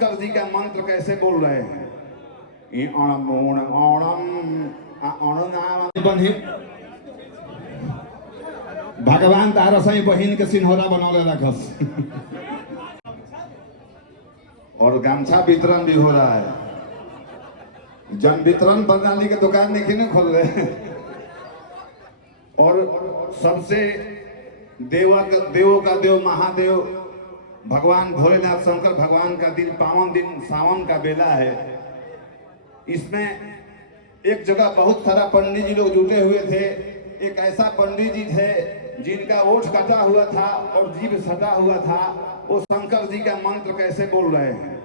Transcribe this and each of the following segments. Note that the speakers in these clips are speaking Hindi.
शंकर जी का मंत्र कैसे बोल रहे हैं? भगवान तारा सही बहिन के सिन्होरा बनौले रखस। और गमछा वितरण भी हो रहा है। जन वितरण प्रणाली के दुकान नहीं खोल रहे हैं। और सबसे देवों का देव महादेव भगवान भोलेनाथ शंकर भगवान का दिन, पावन दिन, सावन का बेला है। इसमें एक जगह बहुत सारा पंडित जी लोग जुटे हुए थे। एक ऐसा पंडित जी थे जिनका ओठ कटा हुआ था और जीभ सटा हुआ था। वो शंकर जी का मंत्र कैसे बोल रहे हैं?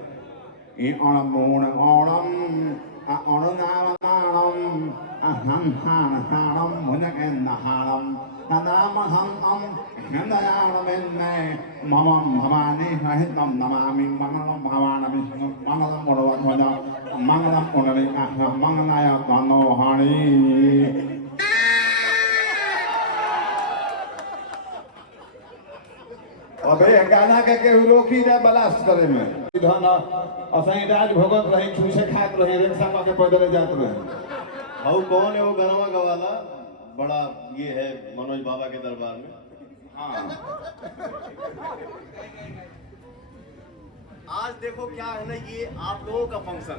अबे गाना के रोकी ना ब्लास्ट करे में असही राज भगत रही, छूछे खात रही, रिक्शा पा के पैदल जात रहे। भाऊ कौन है वो गरवा गवाला? बड़ा ये है मनोज बाबा के दरबार में। हाँ। आज देखो क्या है ना, ये आप लोगों का फंक्शन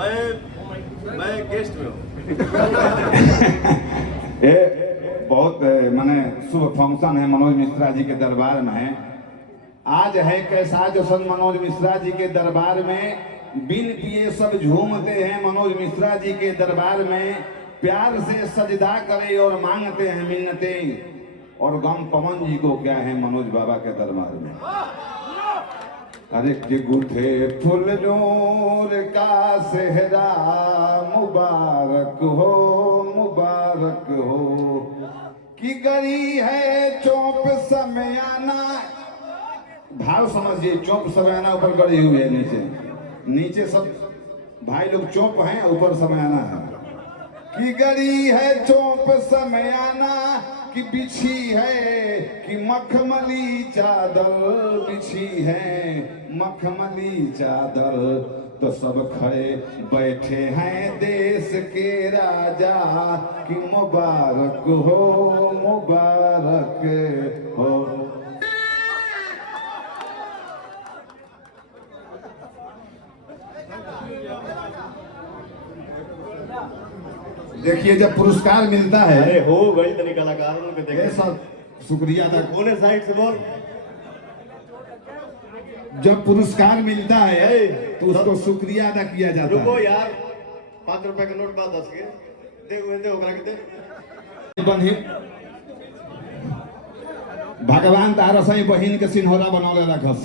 है, मैं गेस्ट में हूँ। ये बहुत माने शुभ फंक्शन है मनोज मिश्रा जी के दरबार में। आज है कैसा जश्न मनोज मिश्रा जी के दरबार में। बिन पिए सब झूमते हैं मनोज मिश्रा जी के दरबार में। प्यार से सजदा करे और मांगते हैं मिन्नते। और गम पवन जी को क्या है मनोज बाबा के दरबार में। अरे के गुथे फुल नूर का सेहरा मुबारक हो, मुबारक हो। कि गरी है चौप समयाना। भाव समझिए, चौप समयाना ऊपर गड़ी हुई है, नीचे सब भाई लोग चौप हैं, ऊपर समयाना है। कि गड़ी है चौप समयाना, कि बिछी है कि मखमली चादर बिछी है, मखमली चादर। तो सब खड़े बैठे हैं देश के राजा, कि मुबारक हो, मुबारक हो। देखिए जब पुरस्कार मिलता है, अरे हो गई तनी कलाकारों के देखे सब शुक्रिया था। कोने साइड से बोल। जब पुरस्कार मिलता है तो उसको शुक्रिया अदा किया जाता है। रुको यार, 5 रुपए का नोट बा 10 के दे ओकरा के दे। भगवान तारा सही बहिन के सिन्होरा बनौले रखस।